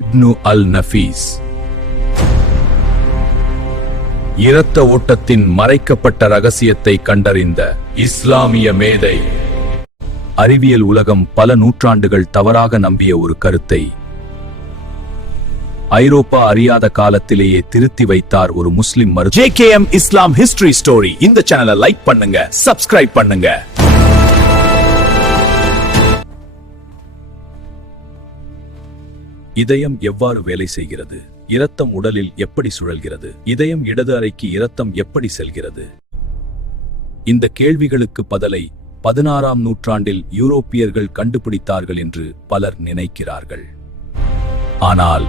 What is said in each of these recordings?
இப்னு அல் நஃபீஸ் இரத்த ஓட்டத்தின் மறைக்கப்பட்ட ரகசியத்தை கண்டறிந்த இஸ்லாமிய மேதை அறிவியல் உலகம் பல நூற்றாண்டுகள் தவறாக நம்பிய ஒரு கருத்தை ஐரோப்பா அறியாத காலத்திலேயே திருத்தி வைத்தார் ஒரு முஸ்லிம் மரு இஸ்லாம் ஹிஸ்டரி ஸ்டோரி. இந்த சேனலை லைக் பண்ணுங்க சப்ஸ்கிரைப் பண்ணுங்க. இதயம் எவ்வாறு வேலை செய்கிறது? இரத்தம் உடலில் எப்படி சுழல்கிறது? இதயம் இடது அறைக்கு இரத்தம் எப்படி செல்கிறது? இந்த கேள்விகளுக்கு பதிலை பதினாறாம் நூற்றாண்டில் யூரோப்பியர்கள் கண்டுபிடித்தார்கள் என்று பலர் நினைக்கிறார்கள். ஆனால்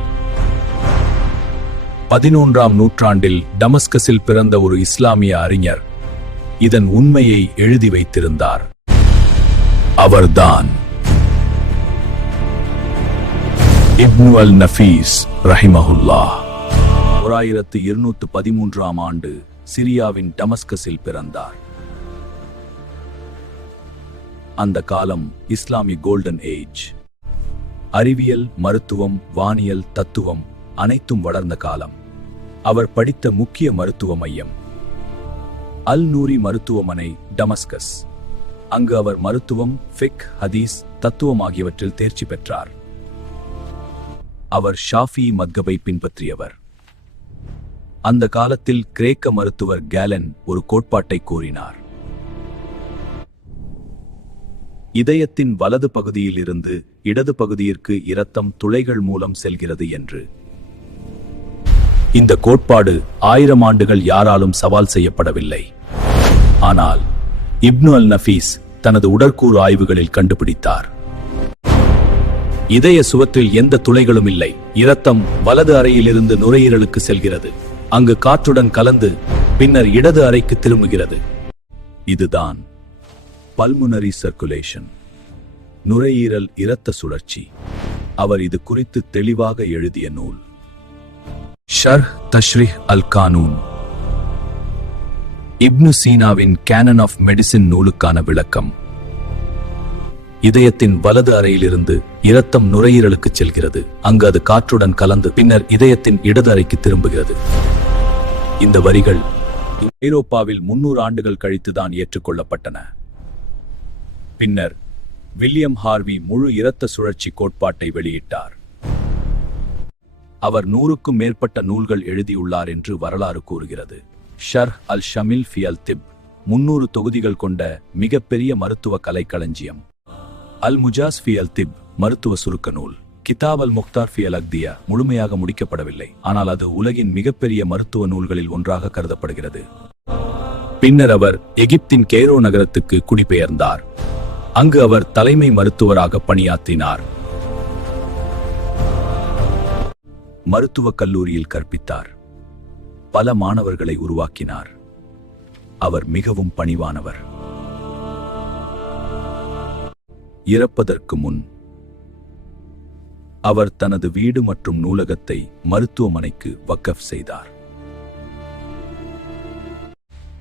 பதினொன்றாம் நூற்றாண்டில் டமஸ்கஸில் பிறந்த ஒரு இஸ்லாமிய அறிஞர் இதன் உண்மையை எழுதி வைத்திருந்தார். அவர்தான் இப்னு அல் நஃபீஸ் ரஹிமஹுல்லா ஓராயிரத்து இருநூற்று பதிமூன்றாம் ஆண்டு சிரியாவின் டமஸ்கஸில் பிறந்தார். அந்த காலம் இஸ்லாமி கோல்டன் ஏஜ். அறிவியல் மருத்துவம் வானியல் தத்துவம் அனைத்தும் வளர்ந்த காலம். அவர் படித்த முக்கிய மருத்துவ மையம். அல் நூரி மருத்துவமனை டமஸ்கஸ். அங்கு அவர் மருத்துவம் ஃபிக் ஹதீஸ் தத்துவம் ஆகியவற்றில் தேர்ச்சி பெற்றார். அவர் ஷாஃபி மத்கபை பின்பற்றியவர். அந்த காலத்தில் கிரேக்க மருத்துவர் கேலன் ஒரு கோட்பாட்டை கூறினார். இதயத்தின் வலது பகுதியில் இருந்து இடது பகுதியிற்கு இரத்தம் துளைகள் மூலம் செல்கிறது என்று. இந்த கோட்பாடு ஆயிரம் ஆண்டுகள் யாராலும் சவால் செய்யப்படவில்லை. ஆனால் இப்னு அல் நஃபீஸ் தனது உடற்கூறு ஆய்வுகளில் கண்டுபிடித்தார். இதய சுவற்றில் எந்த துளைகளும் இல்லை. இரத்தம் வலது அறையிலிருந்து நுரையீரலுக்கு செல்கிறது. அங்கு காற்றுடன் கலந்து பின்னர் இடது அறைக்கு திரும்புகிறது. இதுதான் பல்முனரி சர்க்குலேஷன் நுரையீரல் இரத்த சுழற்சி. அவர் இது குறித்து தெளிவாக எழுதிய நூல். ஷர்ஹ் தஷ்ரிஹ் அல் கானூன் இப்னு சீனாவின் கேனன் ஆஃப் மெடிசின் நூலுக்கான விளக்கம். இதயத்தின் வலது அறையிலிருந்து இரத்தம் நுரையீரலுக்கு செல்கிறது. அங்கு அது காற்றுடன் கலந்து பின்னர் இதயத்தின் இடது அறைக்கு திரும்புகிறது. இந்த வரிகள் ஐரோப்பாவில் முன்னூறு ஆண்டுகள் கழித்துதான் ஏற்றுக்கொள்ளப்பட்டன. பின்னர் வில்லியம் ஹார்வி முழு இரத்த சுழற்சி கோட்பாட்டை வெளியிட்டார். அவர் நூறுக்கும் மேற்பட்ட நூல்கள் எழுதியுள்ளார் என்று வரலாறு கூறுகிறது. ஷர் அல் ஷமில் ஃபியல் திப் முன்னூறு தொகுதிகள் கொண்ட மிகப்பெரிய மருத்துவ கலைக்களஞ்சியம். அல் முஜாஸ் ஃபி அல் திப் மருத்துவ சுருக்க நூல். கிதாப் அல் முக்தார் ஃபி அல் அக்தியா முழுமையாக முடிக்கப்படவில்லை. ஆனால் அது உலகின் மிகப்பெரிய மருத்துவ நூல்களில் ஒன்றாக கருதப்படுகிறது. பின்னர் அவர் எகிப்தின் கெய்ரோ நகரத்துக்கு குடிபெயர்ந்தார். அங்கு அவர் தலைமை மருத்துவராக பணியாற்றினார். மருத்துவக் கல்லூரியில் கற்பித்தார். பல மாணவர்களை உருவாக்கினார். அவர் மிகவும் பணிவானவர். இறப்பதற்கு முன். அவர் தனது வீடு மற்றும் நூலகத்தை மருத்துவமனைக்கு வக்கஃப் செய்தார்.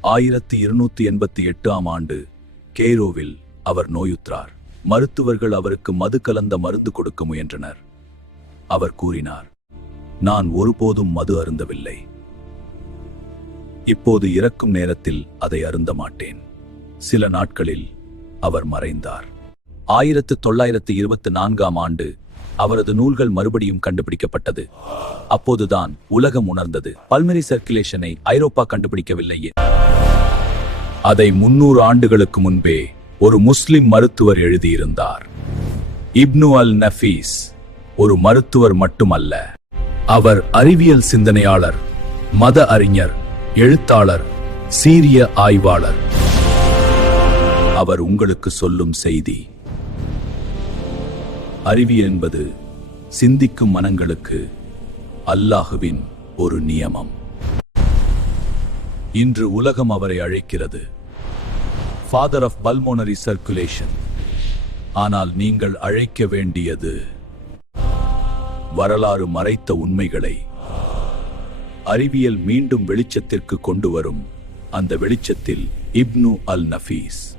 ஆயிரத்தி இருநூத்தி எண்பத்தி எட்டாம் ஆண்டு கெய்ரோவில் அவர் நோயுற்றார். மருத்துவர்கள் அவருக்கு மது கலந்த மருந்து கொடுக்க முயன்றனர். அவர் கூறினார் நான் ஒருபோதும் மது அருந்தவில்லை. இப்போது இறக்கும் நேரத்தில் அதை அருந்த மாட்டேன். சில நாட்களில் அவர் மறைந்தார். ஆயிரத்து தொள்ளாயிரத்து இருபத்தி நான்காம் ஆண்டு அவரது நூல்கள் மறுபடியும் கண்டுபிடிக்கப்பட்டது. அப்போதுதான் உலகம் உணர்ந்தது. பல்மரி சர்க்குலேஷனை ஐரோப்பா கண்டுபிடிக்கவில்லையே. அதை முன்னூறு ஆண்டுகளுக்கு முன்பே ஒரு முஸ்லிம் மருத்துவர் எழுதியிருந்தார். இப்னு அல் நஃபீஸ் ஒரு மருத்துவர் மட்டுமல்ல அவர் அறிவியல் சிந்தனையாளர் மத அறிஞர் எழுத்தாளர் சீரிய ஆய்வாளர். அவர் உங்களுக்கு சொல்லும் செய்தி அறிவு என்பது சிந்திக்கும் மனங்களுக்கு அல்லாஹுவின் ஒரு நியமம். இன்று உலகம் அவரை அழைக்கிறது. ஃபாதர் ஆஃப் பல்மோனரி சர்க்குலேஷன் ஆனால் நீங்கள் அழைக்க வேண்டியது வரலாறு மறைத்த உண்மைகளை. அறிவியல் மீண்டும் வெளிச்சத்திற்கு கொண்டு வரும் அந்த வெளிச்சத்தில் இப்னு அல் நஃபீஸ்